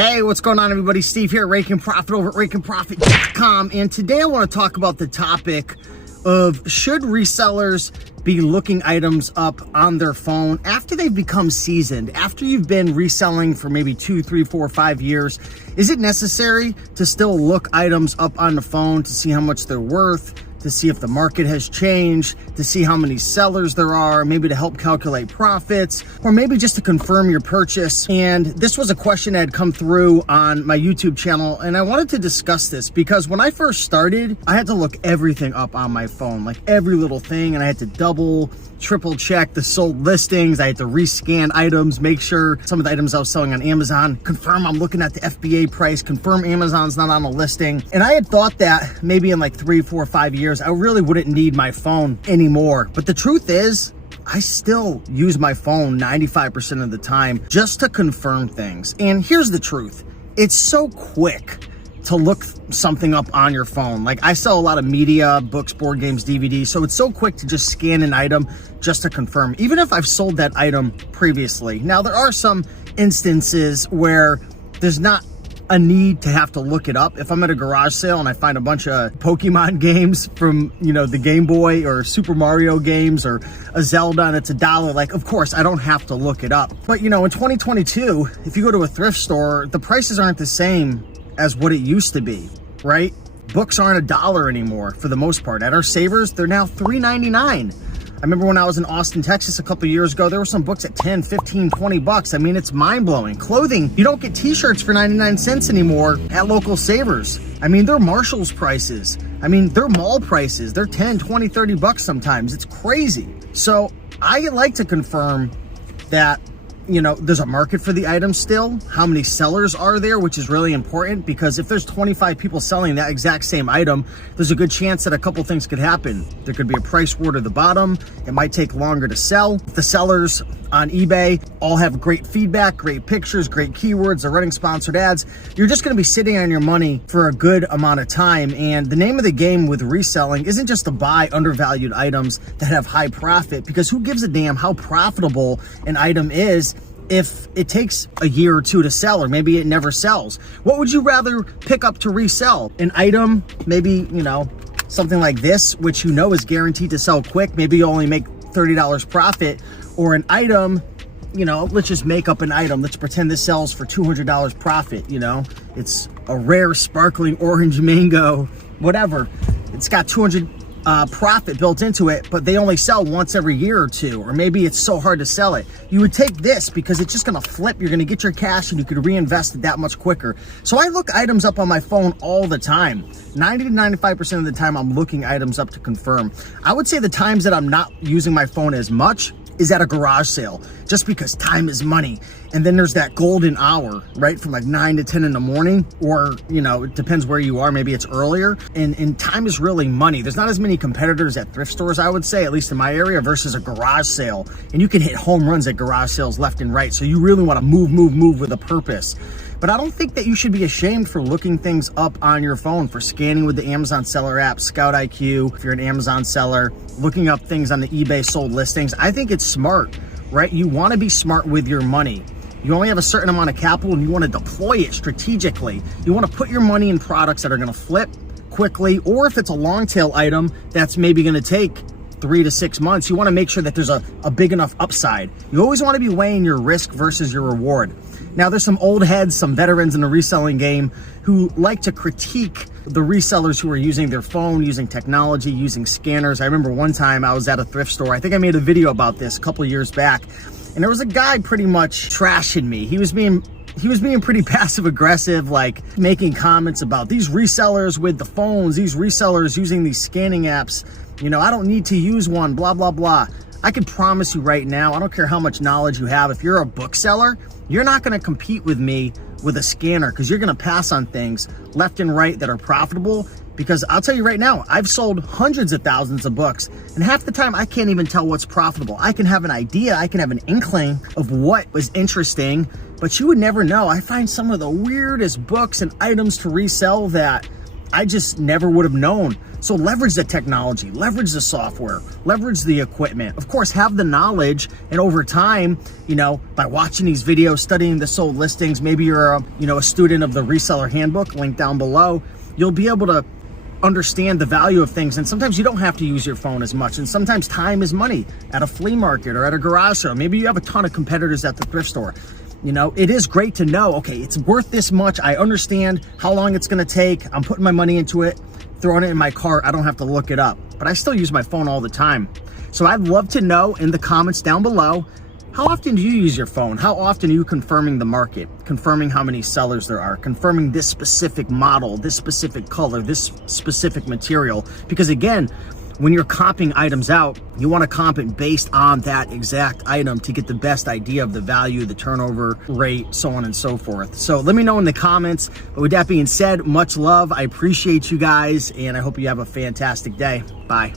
Hey, what's going on, everybody? Steve here, Raiken Profit over at RaikenProfit.com, and today I want to talk about the topic of should resellers be looking items up on their phone after they've become seasoned, after you've been reselling for maybe 2, 3, 4, 5 years. Is it necessary to still look items up on the phone to see how much they're worth, to see if the market has changed, to see how many sellers there are, maybe to help calculate profits, or maybe just to confirm your purchase? And this was a question that had come through on my YouTube channel, and I wanted to discuss this because when I first started, I had to look everything up on my phone, like every little thing, and I had to double, triple check the sold listings. I had to rescan items, make sure some of the items I was selling on Amazon, confirm I'm looking at the FBA price, confirm Amazon's not on a listing. And I had thought that maybe in like 3, 4, 5 years, I really wouldn't need my phone anymore. But the truth is, I still use my phone 95% of the time just to confirm things. And here's the truth. It's so quick to look something up on your phone. Like, I sell a lot of media, books, board games, DVDs, so it's so quick to just scan an item just to confirm, even if I've sold that item previously. Now, there are some instances where there's not a need to have to look it up. If I'm at a garage sale and I find a bunch of Pokemon games from, the Game Boy, or Super Mario games, or a Zelda, and it's $1, like, of course, I don't have to look it up. But, in 2022, if you go to a thrift store, the prices aren't the same as what it used to be, right? Books aren't $1 anymore for the most part. At our Savers, they're now $3.99. I remember when I was in Austin, Texas a couple years ago, there were some books at 10, 15, 20 bucks. I mean, it's mind-blowing. Clothing, you don't get t-shirts for 99 cents anymore at local Savers. I mean, they're Marshall's prices. I mean, they're mall prices. They're 10, 20, 30 bucks sometimes. It's crazy. So I like to confirm that there's a market for the item still, how many sellers are there, which is really important, because if there's 25 people selling that exact same item, there's a good chance that a couple things could happen. There could be a price war to the bottom. It might take longer to sell. If the sellers on eBay all have great feedback, great pictures, great keywords, they're running sponsored ads, you're just going to be sitting on your money for a good amount of time. And the name of the game with reselling isn't just to buy undervalued items that have high profit, because who gives a damn how profitable an item is if it takes a year or two to sell, or maybe it never sells? What would you rather pick up to resell? An item, maybe, something like this, which is guaranteed to sell quick, maybe you only make $30 profit, or an item, let's just make up an item. Let's pretend this sells for $200 profit, It's a rare sparkling orange mango, whatever. It's got 200 profit built into it, but they only sell once every year or two, or maybe it's so hard to sell it. You would take this because it's just going to flip. You're going to get your cash and you could reinvest it that much quicker. So I look items up on my phone all the time. 90 to 95% of the time I'm looking items up to confirm. I would say the times that I'm not using my phone as much is at a garage sale, just because time is money. And then there's that golden hour, right? From like 9 to 10 in the morning, or, it depends where you are. Maybe it's earlier. And time is really money. There's not as many competitors at thrift stores, I would say, at least in my area, versus a garage sale. And you can hit home runs at garage sales left and right. So you really want to move with a purpose. But I don't think that you should be ashamed for looking things up on your phone, for scanning with the Amazon seller app, Scout IQ, if you're an Amazon seller, looking up things on the eBay sold listings. I think it's smart, right? You want to be smart with your money. You only have a certain amount of capital and you want to deploy it strategically. You want to put your money in products that are going to flip quickly, or if it's a long tail item that's maybe going to take 3 to 6 months, you want to make sure that there's a big enough upside. You always want to be weighing your risk versus your reward. Now, there's some old heads, some veterans in the reselling game who like to critique the resellers who are using their phone, using technology, using scanners. I remember one time I was at a thrift store. I think I made a video about this a couple of years back, and there was a guy pretty much trashing me. He was being pretty passive aggressive, like making comments about these resellers with the phones, these resellers using these scanning apps. I don't need to use one, blah, blah, blah. I can promise you right now, I don't care how much knowledge you have, if you're a bookseller, you're not going to compete with me with a scanner, because you're going to pass on things left and right that are profitable. Because I'll tell you right now, I've sold hundreds of thousands of books, and half the time I can't even tell what's profitable. I can have an idea, I can have an inkling of what was interesting, but you would never know. I find some of the weirdest books and items to resell that I just never would have known. So leverage the technology, leverage the software, leverage the equipment. Of course, have the knowledge, and over time, you know, by watching these videos, studying the sold listings, maybe you're a student of the reseller handbook, link down below, you'll be able to understand the value of things. And sometimes you don't have to use your phone as much. And sometimes time is money at a flea market or at a garage sale. Maybe you have a ton of competitors at the thrift store. You know, it is great to know, okay, it's worth this much. I understand how long it's gonna take. I'm putting my money into it, throwing it in my cart. I don't have to look it up, but I still use my phone all the time. So I'd love to know in the comments down below, how often do you use your phone? How often are you confirming the market, confirming how many sellers there are, confirming this specific model, this specific color, this specific material? Because again, when you're comping items out, you want to comp it based on that exact item to get the best idea of the value, the turnover rate, so on and so forth. So let me know in the comments. But with that being said, much love. I appreciate you guys, and I hope you have a fantastic day. Bye.